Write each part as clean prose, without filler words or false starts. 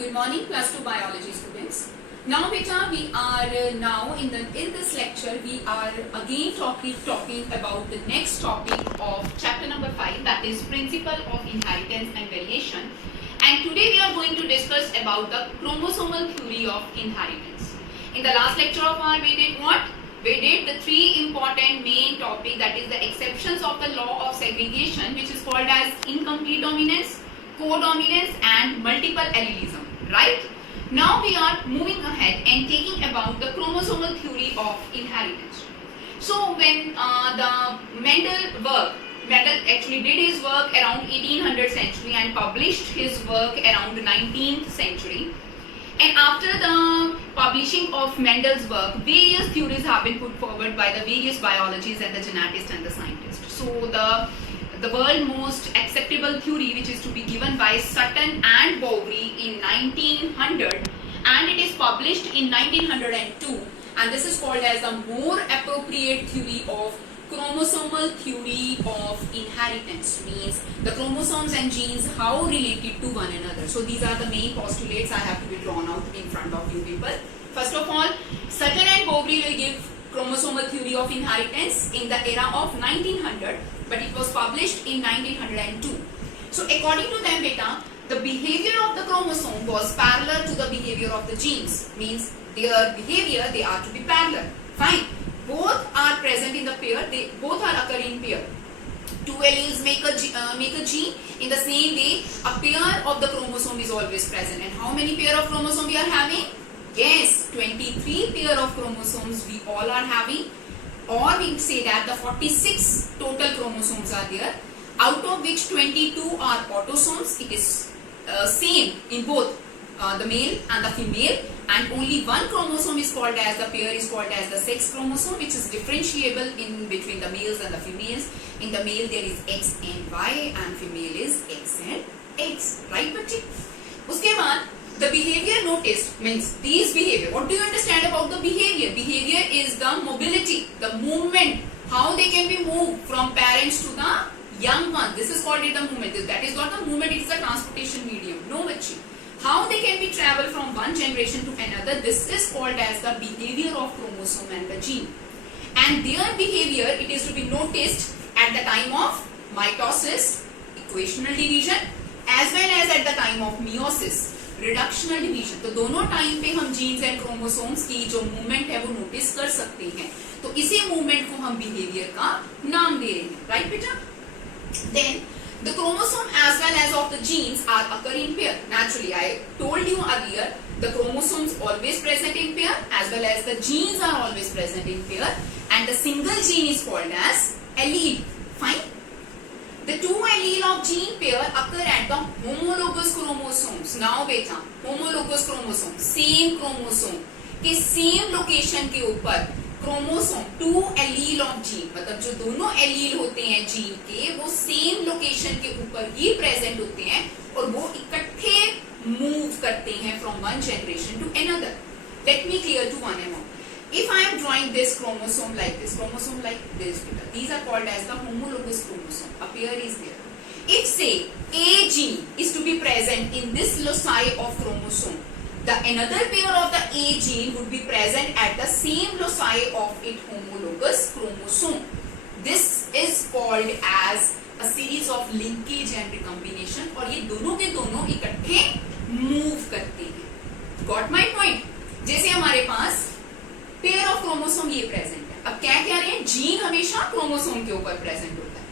Good morning, plus 2 biology students. Now, beta, we are now in this lecture we are again talking about the next topic of chapter number 5, that is principle of inheritance and variation. And today we are going to discuss about the chromosomal theory of inheritance. In the last lecture of our we did what? We did the three important main topic, that is the exceptions of the law of segregation, which is called as incomplete dominance, codominance and multiple allelism, right? Now we are moving ahead and taking about the chromosomal theory of inheritance. So when Mendel actually did his work around 1800 century and published his work around the 19th century. And after the publishing of Mendel's work, various theories have been put forward by the various biologists and the geneticists and the scientists. So the world most acceptable theory, which is to be given by Sutton and Bowrey in 1900, and it is published in 1902, and this is called as a more appropriate theory of chromosomal theory of inheritance, means the chromosomes and genes how related to one another. So these are the main postulates I have to be drawn out in front of you people. First of all, Sutton and Bowrey will give chromosomal theory of inheritance in the era of 1900, but it was published in 1902. So according to them, beta, the behavior of the chromosome was parallel to the behavior of the genes, means their behavior, they are to be parallel. Fine. Both are present in the pair, they both are occurring in pair. Two alleles make a gene. In the same way, a pair of the chromosome is always present. And how many pair of chromosomes we are having? Yes, 23 pair of chromosomes we all are having. Or we say that the 46 total chromosomes are there, out of which 22 are autosomes. It is same in both the male and the female, and only one chromosome is called as the pair is called as the sex chromosome, which is differentiable in between the males and the females. In the male there is X and Y, and female is X and X, right बच्चे? उसके बाद the behavior noticed, means these behavior. What do you understand about the behavior? Behavior is the mobility, the movement, how they can be moved from parents to the young one. This is called it the movement. That is not the movement, it is a transportation medium. No बच्चे. How they can be travel from one generation to another, this is called as the behavior of chromosome and the gene. And their behavior, it is to be noticed at the time of mitosis, equational division, as well as at the time of meiosis, reductional division. तो दोनों time पे हम jeans and chromosomes की जो movement है वो notice कर सकते हैं. तो इसी मूवमेंट को हम बिहेवियर का नाम दे रहे हैं, राइट बेटा? Then the chromosome as well as of the genes are occur in pair. Naturally, I told you earlier, the chromosomes always present in pair as well as the genes are always present in pair, and the single gene is called as allele. Fine. The two allele of gene pair occur at the homologous chromosomes. Now beta, homologous chromosome, same chromosome के same location के ऊपर chromosome two allele of gene, मतलब जो दोनों allele होते हैं gene के वो सेम लोकेशन के ऊपर ही प्रेजेंट होते हैं और वो इकट्ठे मूव करते हैं from one generation to another. Let me clear to one amount. If I am drawing this chromosome like this, these are called as the homologous chromosome. A pair is there. If say a gene is to be present in this loci of chromosome, the another pair of the A gene would be present at the same loci of its homologous chromosome. This is called as a series of linkage and recombination, और ये दोनों के दोनों इकट्ठे move करते हैं. Got my point? जैसे हमारे पास पेयर ऑफ क्रोमोसोम ये प्रेजेंट है. अब क्या कह रहे हैं? जीन हमेशा क्रोमोसोम के ऊपर प्रेजेंट होता है.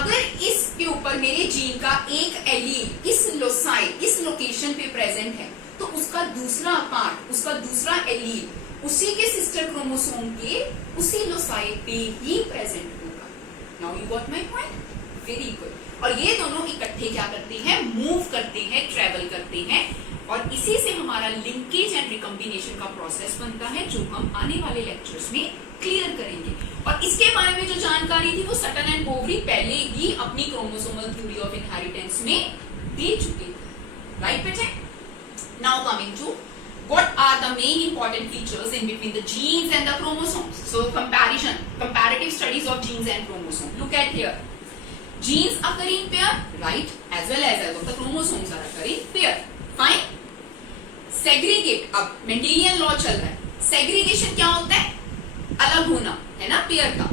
अगर इसके ऊपर मेरे जीन का एक एलील इस लोसाई, इस लोकेशन पे प्रेजेंट है, तो उसका दूसरा पार्ट, उसका दूसरा एलील उसी के सिस्टर क्रोमोसोम के उसी लोसाई पे ही प्रेजेंट होगा. Now you got my point? Very good. और ये दोनों इकट्ठे क्या करते हैं? मूव करते हैं, ट्रेवल करते हैं, और इसी से हमारा लिंकेज एंड रिकम्बिनेशन का प्रोसेस बनता है, जो हम आने वाले लेक्चर्स में क्लियर करेंगे. और इसके बारे में जो जानकारी थी वो सटन एंड बोवरी पहले ही अपनी क्रोमोसोमल थ्योरी ऑफ इनहेरिटेंस में दे चुके थे, राइट बेटे? Now coming to what are the main important features in between the genes and the chromosomes. So comparative studies of genes and chromosomes. Look at here. Genes occur in pair, right? As well as the chromosomes are occurring pair. Fine. Segregate, अब Mendelian law चल रहा है, segregation क्या होता है? अलग होना, है ना, पेयर का।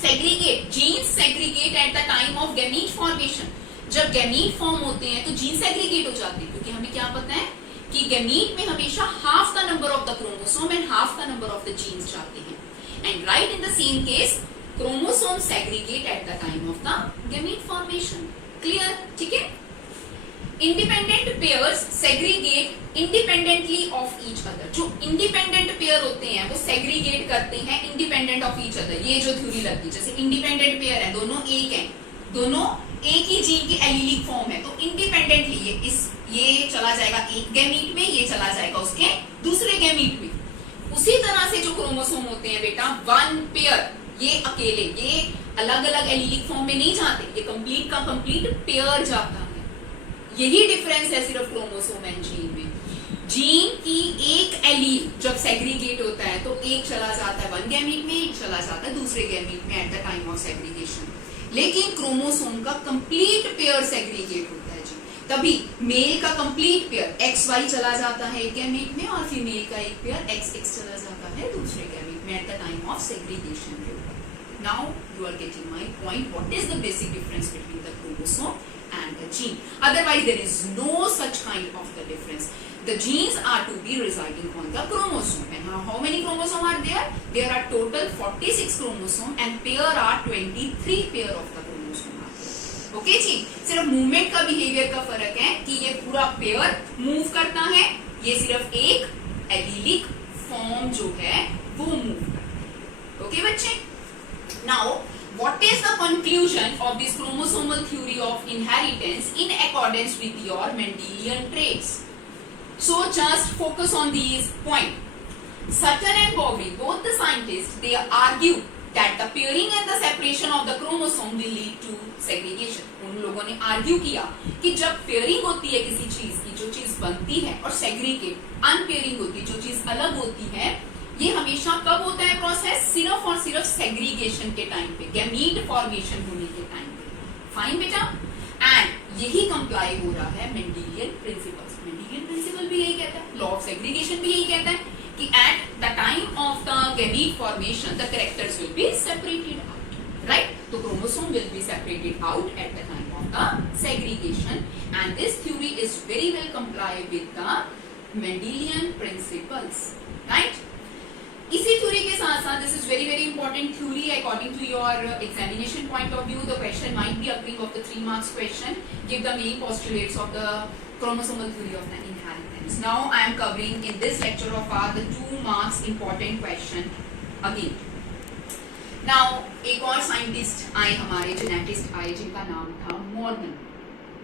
Segregate, genes segregate at the time of gamete formation. जब गैमीट फॉर्म होते हैं तो जीन सेग्रीगेट हो जाते हैं, क्योंकि हमें क्या पता है कि गैमीट में हमेशा half the number of the chromosome and half the number of the genes जाते हैं। And right in the same case chromosome segregate at the time of the gamete formation. Clear? ठीक है। Independent pairs segregate independently of each other. जो independent pair होते हैं वो segregate करते हैं इंडिपेंडेंट ऑफ ईच अदर। ये जो थ्योरी लगती है, जैसे इंडिपेंडेंट पेयर है, दोनों एक हैं, दोनों एक ही जीन की एलीलिक फॉर्म है, तो इंडिपेंडेंटली ये चला जाएगा एक गैमीट में, ये चला जाएगा उसके दूसरे गैमीट में। उसी तरह से जो क्रोमोसोम होते हैं बेटा, वन पेयर, ये अकेले, ये अलग अलग एलीलिक फॉर्म में नहीं जाते, ये कंप्लीट का कंप्लीट पेयर जाता है। यही डिफरेंस है सिर्फ क्रोमोसोम एंड जीन में। जीन की एक एलील जब सेग्रीगेट होता है तो एक चला जाता है वन गैमीट में, एक चला जाता है दूसरे गैमीट में eight the time of segregation. लेकिन क्रोमोसोम का कंप्लीट पेयर सेग्रीगेट होता है जी। तभी मेल का कंप्लीट पेयर XY चला जाता है एक गैमीट में, और फीमेल का एक पेयर XX चला जाता है दूसरे गैमीट में eight the time of segregation. Now you are getting my point. What is the basic difference between the chromosome and the gene? Otherwise, there is no such kind of the difference. The genes are to be residing on the chromosome. And how many chromosomes are there? There are total 46 chromosomes and pair are 23 pair of the chromosome are there. Okay जी? सिर्फ movement का behaviour का फर्क है कि ये पूरा pair move करता है, ये सिर्फ एक एलीलिक फॉर्म जो है वो मूव करता है। ओके बच्चे? Now, what is the conclusion of this chromosomal theory of inheritance in accordance with your Mendelian traits? So, just focus on these points. Sutton and Bowlby, both the scientists, they argue that the pairing and the separation of the chromosome will lead to segregation. उन लोगों ने argue किया कि जब pairing होती है किसी चीज की, जो चीज बनती है, और segregate, unpairing होती है, जो चीज अलग होती है, ये हमेशा कब होता है प्रोसेस? सिर्फ और सिर्फ सेग्रीगेशन के टाइम पे, गैमीट फॉर्मेशन होने के टाइम पे। फाइन बेटा? एंड यही कंप्लाई हो रहा है मेंडेलियन प्रिंसिपल्स। मेंडेलियन प्रिंसिपल भी यही कहता है, लॉ ऑफ सेग्रीगेशन भी यही कहता है कि at the time of the gamete formation the characters will be separated out, right? तो chromosome will be separated out at the time of the segregation, and this theory is very well comply with the Mendelian principles, right? इसी theory के साथ साथ, this is very very important theory according to your examination point of view, the question might be occurring of the 3 marks question. Give the main postulates of the chromosomal theory of the inheritance. Now I am covering in this lecture of our the 2 marks important question again. Now एक और scientist आए, हमारे geneticist आए, जिनका नाम था Morgan.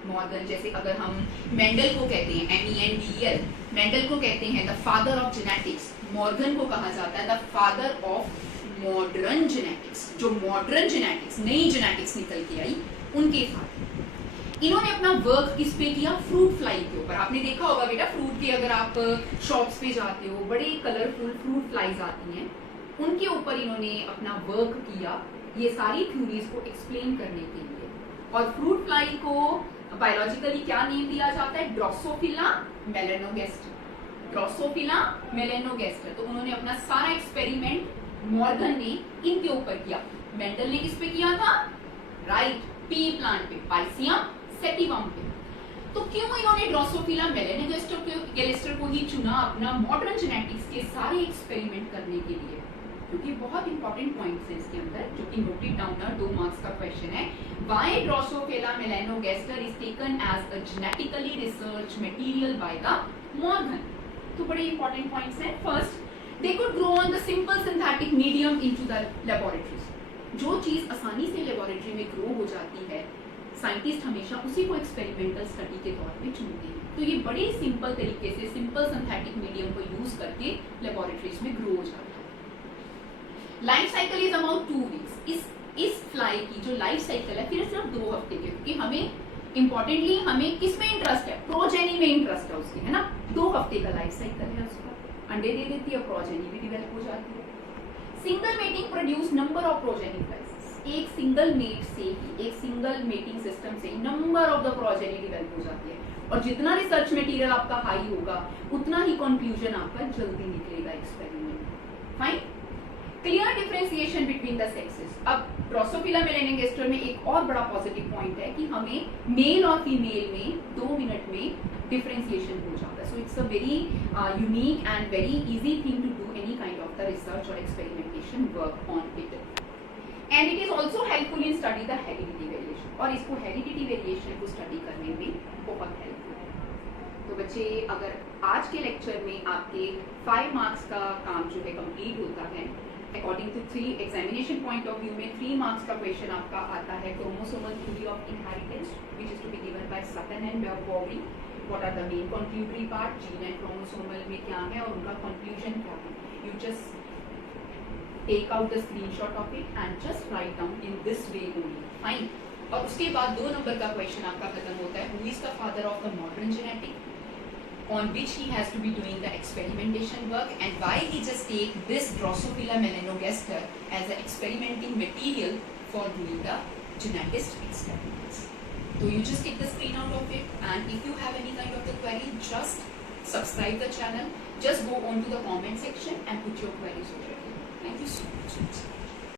Morgan, जैसे अगर हम मेंडल को कहते हैं MENDEL, मेंडल को कहते हैं the father of genetics, Morgan को कहा जाता है the father of modern genetics. जो मॉडर्न जेनेटिक्स, नई जेनेटिक्स निकल के आई, उनके फादर। इन्होंने अपना वर्क किस पे किया? फ्रूट फ्लाई के ऊपर। आपने देखा होगा बेटा, फ्रूट के अगर आप शॉप्स पे जाते हो, बड़े कलरफुल फ्रूट फ्लाईज आती हैं, उनके ऊपर इन्होंने अपना वर्क किया, ये सारी थ्योरीज को एक्सप्लेन करने के लिए। और फ्रूट फ्लाई को बायोलॉजिकली क्या नेम दिया जाता है? Drosophila melanogaster. Drosophila melanogaster. तो उन्होंने अपना सारा एक्सपेरिमेंट मॉर्गन ने इनके ऊपर किया। मेंडल ने किस पे किया था? राइट, पी प्लांट पे, पाइसियम सेटिवम पे। तो क्यों इन्होंने ड्रोसोफिला मेलेनोगेस्टर को ही चुना अपना मॉडर्न जेनेटिक्स के सारे एक्सपेरिमेंट करने के लिए? क्योंकि बहुत इंपॉर्टेंट पॉइंट्स हैं इसके अंदर, जो कि नोटेड डाउन है, 2 marks का क्वेश्चन है। Why Drosophila melanogaster is taken as a genetically research material by the Morgan? तो बड़े इंपॉर्टेंट पॉइंट्स हैं। First, they could grow on the simple synthetic medium into the laboratories. जो चीज आसानी से लेबोरेटरी में ग्रो हो जाती है, साइंटिस्ट हमेशा उसी को एक्सपेरिमेंटल स्टडी के तौर पे चुनते हैं। तो ये बड़े सिंपल तरीके से सिंपल सिंथेटिक मीडियम को यूज करके लेबोरेटरीज में ग्रो हो जाता है। Life cycle is about 2 weeks। इस फ्लाई की जो लाइफ साइकिल है फिर सिर्फ 2 हफ्ते की, क्योंकि हमें इंपॉर्टेंटली हमें किस में इंटरेस्ट है? प्रोजेनी में इंटरेस्ट है उसके, है ना? 2 हफ्ते का लाइफ साइकिल है उसका। अंडे दे देती है, प्रोजेनी भी डेवलप हो जाती है। Single mating produce number of progeny flies. एक सिंगल मेट से ही, एक सिंगल मेटिंग सिस्टम से number of the progeny develop हो जाती है, और जितना रिसर्च मटेरियल आपका हाई होगा उतना ही कंक्लूजन आपका जल्दी निकलेगा experiment. Fine, clear differentiation between the sexes. अब ड्रोसोफिला मेलानोगास्टर में एक और बड़ा पॉजिटिव पॉइंट है कि हमें मेल और फीमेल में 2 मिनट में डिफरेंशिएशन हो जाता है। So it's a very unique and very easy thing to do any kind of the research और experimentation work on it, and it is also helpful in study the heredity variation, और इसको heredity variation को study करने में बहुत helpful है। तो बच्चे, अगर आज के लेक्चर में आपके 5 मार्क्स का काम जो है कंप्लीट होता है, according to 3 examination point of view में 3 मार्क्स का क्वेश्चन आपका आता है chromosomal theory of inheritance which is to be given by Sutton and Boveri. What are the main contributory part, gene and chromosomal में क्या है और उनका कंक्लूजन क्या है। You just take out the screenshot of it and just write down in this way only. Fine, और उसके बाद 2 नंबर का क्वेश्चन आपका खत्म होता है, who is the father of the modern genetic, on which he has to be doing the experimentation work, and why he just take this Drosophila melanogaster as an experimenting material for doing the genetist experiments. So you just take the screen out of it, and if you have any kind of the query, just subscribe the channel, just go on to the comment section and put your queries over here. Thank you so much.